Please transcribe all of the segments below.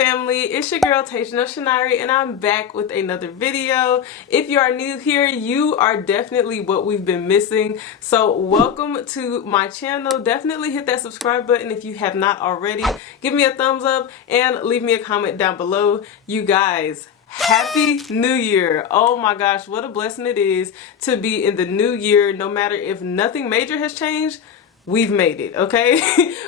family, it's your girl Tayshia Shinari, and I'm back with another video. If you are new here, you are definitely what we've been missing. So welcome to my channel. Definitely hit that subscribe button if you have not already. Give me a thumbs up and leave me a comment down below. You guys, Happy New Year. Oh my gosh, what a blessing it is to be in the new year. No matter if nothing major has changed, we've made it, okay?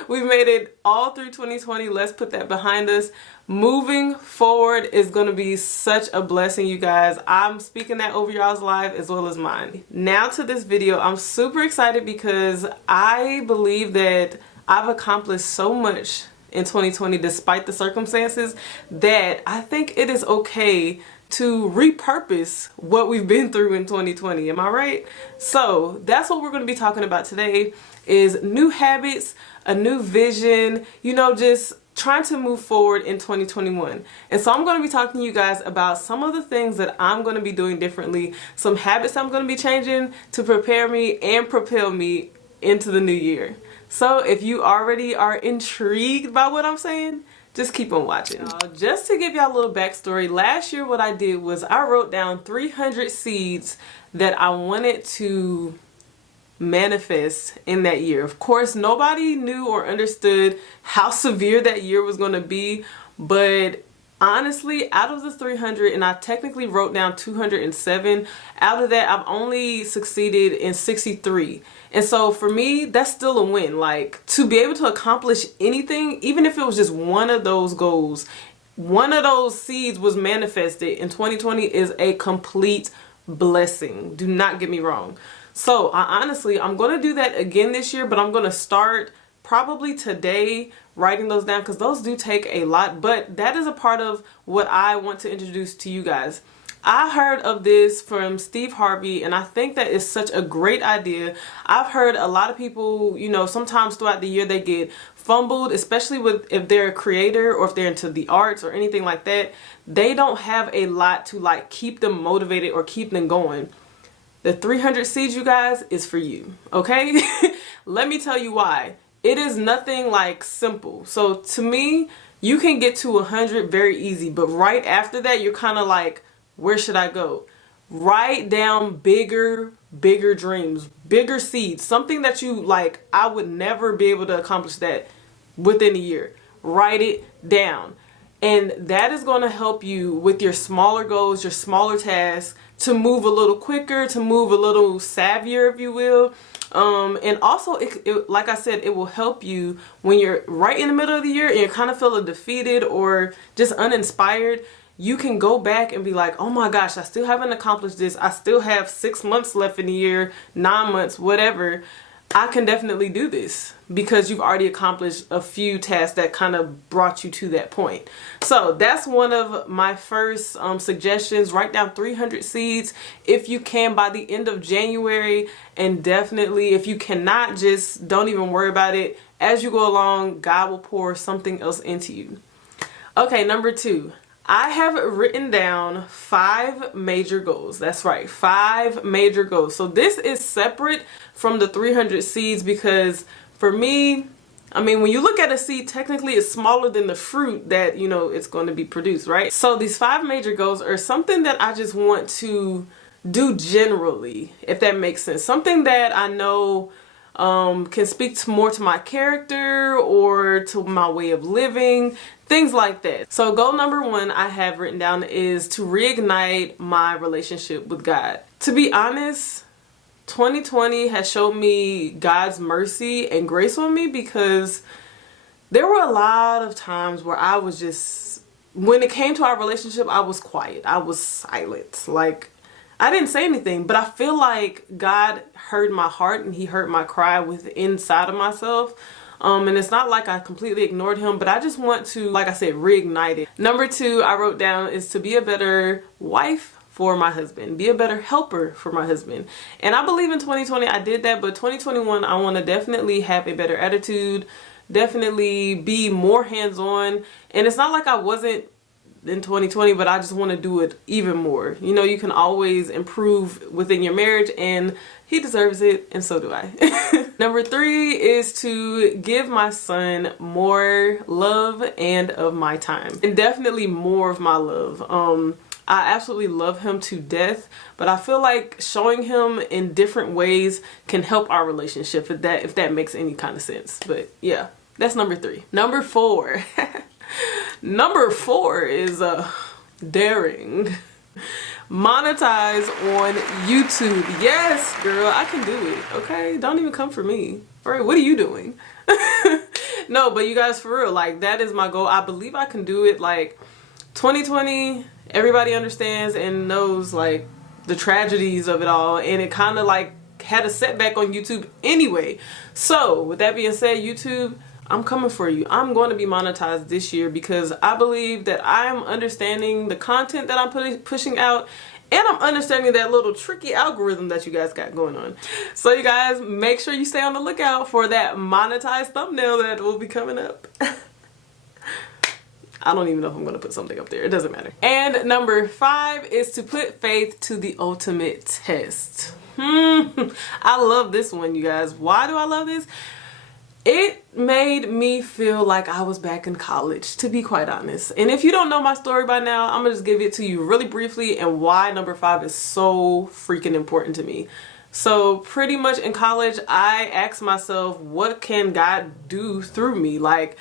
We've made it all through 2020. Let's put that behind us. Moving forward is going to be such a blessing, you guys. I'm speaking that over y'all's life as well as mine. Now to this video. I'm super excited because I believe that I've accomplished so much in 2020 despite the circumstances that I think it is okay to repurpose what we've been through in 2020. Am I right? So that's what we're going to be talking about today, is new habits, a new vision, you know, just trying to move forward in 2021. And so I'm going to be talking to you guys about some of the things that I'm going to be doing differently, some habits I'm going to be changing to prepare me and propel me into the new year. So if you already are intrigued by what I'm saying, just keep on watching. Just to give y'all a little backstory, last year what I did was I wrote down 300 seeds that I wanted to manifest in that year. Of course, nobody knew or understood how severe that year was going to be, but honestly, out of the 300, and I technically wrote down 207, out of that I've only succeeded in 63. And so for me, that's still a win. Like, to be able to accomplish anything, even if it was just one of those goals, one of those seeds was manifested in 2020, is a complete blessing. Do not get me wrong. So honestly, I'm going to do that again this year, but I'm going to start probably today writing those down because those do take a lot, but that is a part of what I want to introduce to you guys. I heard of this from Steve Harvey, and I think that is such a great idea. I've heard a lot of people, you know, sometimes throughout the year they get fumbled, especially with if they're a creator or if they're into the arts or anything like that. They don't have a lot to like keep them motivated or keep them going. The 300 seeds, you guys, is for you, okay? Let me tell you why. It is nothing like simple. So to me, you can get to 100 very easy, but right after that, you're kind of like, where should I go? Write down bigger dreams, bigger seeds, something that you like. I would never be able to accomplish that within a year. Write it down. And that is going to help you with your smaller goals, your smaller tasks, to move a little quicker, to move a little savvier, if you will. And also, like I said, it will help you when you're right in the middle of the year and you're kind of feeling defeated or just uninspired. You can go back and be like, oh my gosh, I still haven't accomplished this. I still have 6 months left in the year, 9 months, whatever. I can definitely do this because you've already accomplished a few tasks that kind of brought you to that point. So that's one of my first suggestions. Write down 300 seeds if you can by the end of January, and definitely if you cannot, just don't even worry about it. As you go along, God will pour something else into you. Okay, number 2. I have written down 5 major goals. That's right, 5 major goals. So this is separate from the 300 seeds because for me, I mean, when you look at a seed, technically it's smaller than the fruit that, you know, it's going to be produced, right? So these 5 major goals are something that I just want to do generally, if that makes sense. Something that I know can speak more to my character or to my way of living, things like that. So goal number 1 I have written down is to reignite my relationship with God. To be honest, 2020 has shown me God's mercy and grace on me because there were a lot of times where I was just, when it came to our relationship, I was quiet. I was silent. Like, I didn't say anything, but I feel like God heard my heart and he heard my cry inside of myself. And it's not like I completely ignored him, but I just want to, like I said, reignite it. Number 2 I wrote down is to be a better wife for my husband, be a better helper for my husband. And I believe in 2020 I did that, but 2021 I want to definitely have a better attitude, definitely be more hands-on. And it's not like I wasn't in 2020, but I just want to do it even more. You know, you can always improve within your marriage, and he deserves it, and so do I. Number 3 is to give my son more love and of my time, and definitely more of my love. I absolutely love him to death, but I feel like showing him in different ways can help our relationship, if that makes any kind of sense. But yeah, that's number 3. Number 4. Number 4 is daring. Monetize on YouTube. Yes, girl, I can do it. Okay, don't even come for me. All right, what are you doing? No, but you guys, for real, like, that is my goal. I believe I can do it. Like, 2020, everybody understands and knows like the tragedies of it all, and it kind of like had a setback on YouTube anyway. So with that being said, YouTube, I'm coming for you. I'm going to be monetized this year because I believe that I'm understanding the content that I'm pushing out, and I'm understanding that little tricky algorithm that you guys got going on. So you guys, make sure you stay on the lookout for that monetized thumbnail that will be coming up. I don't even know if I'm going to put something up there. It doesn't matter. And number 5 is to put faith to the ultimate test. I love this one, you guys. Why do I love this? It made me feel like I was back in college, to be quite honest. And if you don't know my story by now, I'm going to just give it to you really briefly and why number 5 is so freaking important to me. So pretty much in college, I asked myself, what can God do through me? Like,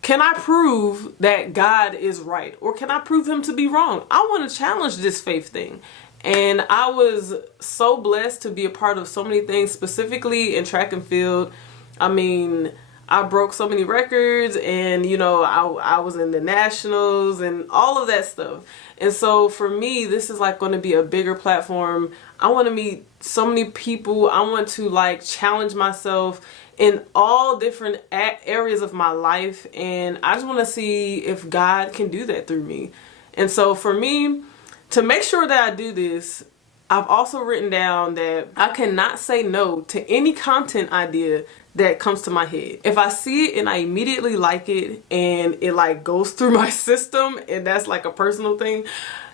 can I prove that God is right? Or can I prove him to be wrong? I want to challenge this faith thing. And I was so blessed to be a part of so many things, specifically in track and field. I mean, I broke so many records, and you know, I was in the nationals and all of that stuff. And so for me, this is like going to be a bigger platform. I want to meet so many people. I want to like challenge myself in all different areas of my life, and I just want to see if God can do that through me. And so for me, to make sure that I do this, I've also written down that I cannot say no to any content idea that comes to my head. If I see it and I immediately like it and it like goes through my system, and that's like a personal thing,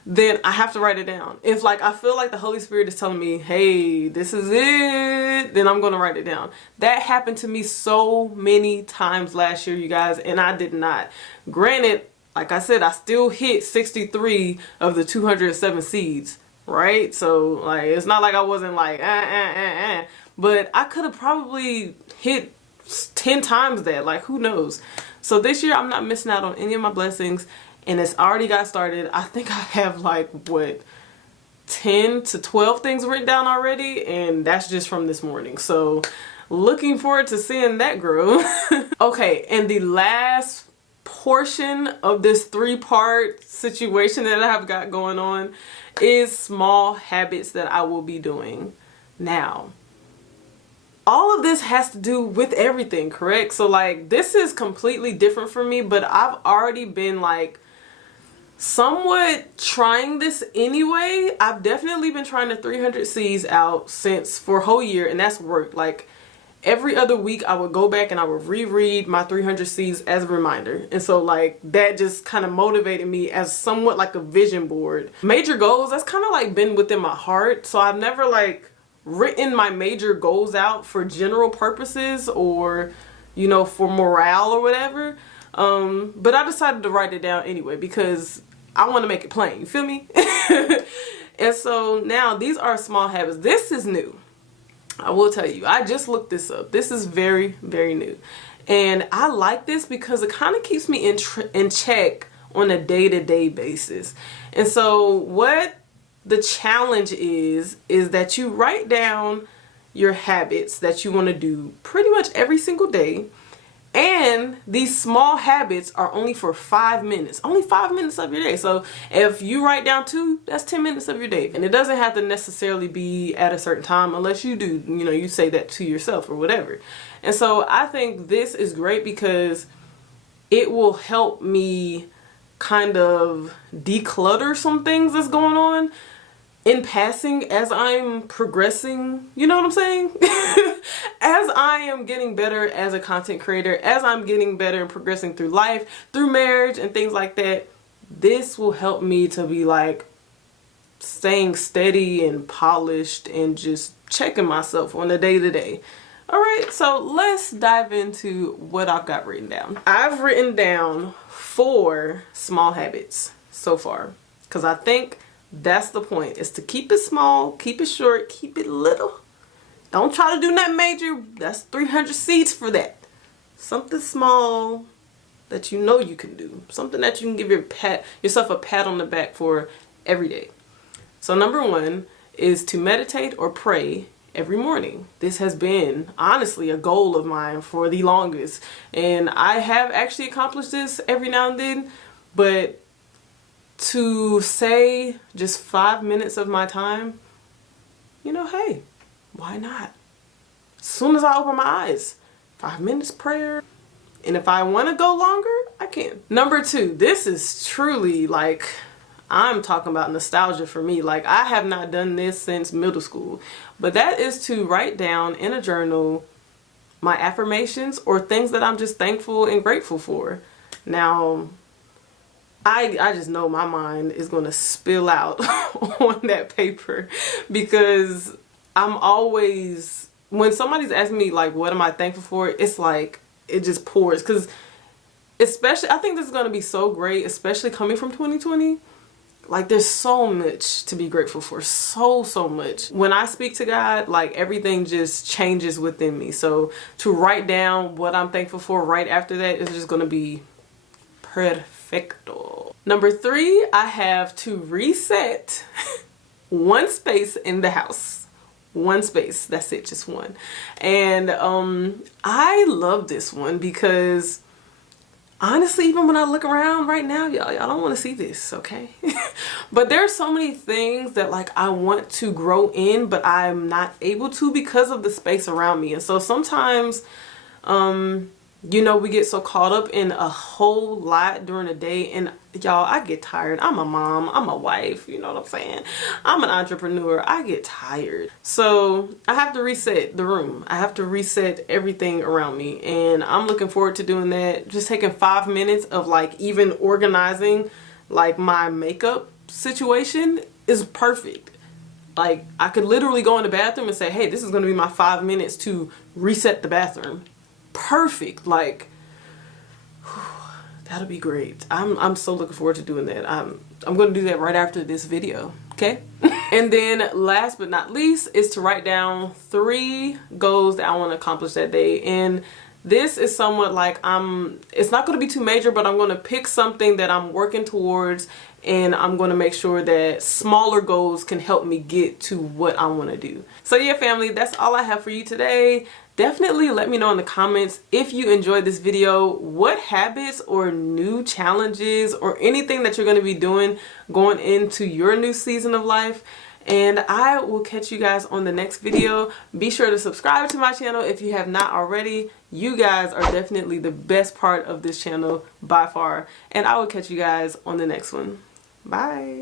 then I have to write it down. If like I feel like the Holy Spirit is telling me, hey, this is it, then I'm gonna write it down. That happened to me so many times last year, you guys, and I did not. Granted, like I said, I still hit 63 of the 207 seeds, right? So like, it's not like I wasn't like, but I could have probably hit 10 times that, like, who knows? So this year I'm not missing out on any of my blessings, and it's already got started. I think I have like, what, 10 to 12 things written down already, and that's just from this morning. So looking forward to seeing that grow. Okay, and the last portion of this 3-part situation that I have got going on is small habits that I will be doing. Now, all of this has to do with everything, correct? So like, this is completely different for me, but I've already been like somewhat trying this anyway. I've definitely been trying the 300 Cs out for a whole year, and that's worked. Like every other week I would go back and I would reread my 300 Cs as a reminder. And so like that just kind of motivated me as somewhat like a vision board. Major goals, that's kind of like been within my heart. So I've never like written my major goals out for general purposes or, you know, for morale or whatever. But I decided to write it down anyway because I want to make it plain. You feel me? And so now these are small habits. This is new. I will tell you, I just looked this up. This is very, very new. And I like this because it kind of keeps me in check on a day-to-day basis. And so what the challenge is that you write down your habits that you want to do pretty much every single day. And these small habits are only for 5 minutes, only 5 minutes of your day. So if you write down 2, that's 10 minutes of your day. And it doesn't have to necessarily be at a certain time unless you do, you know, you say that to yourself or whatever. And so I think this is great because it will help me kind of declutter some things that's going on in passing as I'm progressing, you know what I'm saying? As I am getting better as a content creator, as I'm getting better and progressing through life, through marriage and things like that, this will help me to be like staying steady and polished and just checking myself on a day-to-day. All right, so let's dive into what I've got written down. I've written down 4 small habits so far, because I think that's the point, is to keep it small, keep it short, keep it little. Don't try to do nothing major. That's 300 seeds for that. Something small that you know you can do. Something that you can give yourself a pat on the back for every day. So number 1 is to meditate or pray every morning. This has been honestly a goal of mine for the longest, and I have actually accomplished this every now and then, but to say just 5 minutes of my time, you know, hey, why not? As soon as I open my eyes, 5 minutes prayer. And if I want to go longer, I can. Number 2, this is truly like, I'm talking about nostalgia for me. Like, I have not done this since middle school, but that is to write down in a journal my affirmations or things that I'm just thankful and grateful for. Now, I just know my mind is going to spill out on that paper, because I'm always, when somebody's asking me like, what am I thankful for? It's like, it just pours. Because especially, I think this is going to be so great, especially coming from 2020. Like, there's so much to be grateful for. So much. When I speak to God, like, everything just changes within me. So to write down what I'm thankful for right after that is just going to be perfecto. Number 3, I have to reset one space in the house. One space. That's it. Just one. And I love this one because honestly, even when I look around right now, y'all don't want to see this, okay? But there are so many things that like I want to grow in, but I'm not able to because of the space around me. And so sometimes, you know, we get so caught up in a whole lot during the day, and y'all, I get tired. I'm a mom, I'm a wife, you know what I'm saying? I'm an entrepreneur. I get tired. So I have to reset the room. I have to reset everything around me, and I'm looking forward to doing that. Just taking 5 minutes of like even organizing like my makeup situation is perfect. Like, I could literally go in the bathroom and say, hey, this is going to be my 5 minutes to reset the bathroom. Perfect. Like, that'll be great. I'm so looking forward to doing that. I'm going to do that right after this video, okay? And then last but not least is to write down 3 goals that I want to accomplish that day. And this is somewhat like, it's not going to be too major, but I'm going to pick something that I'm working towards, and I'm going to make sure that smaller goals can help me get to what I want to do. So yeah, family, that's all I have for you today. Definitely let me know in the comments if you enjoyed this video, what habits or new challenges or anything that you're going to be doing going into your new season of life. And I will catch you guys on the next video. Be sure to subscribe to my channel if you have not already. You guys are definitely the best part of this channel by far. And I will catch you guys on the next one. Bye.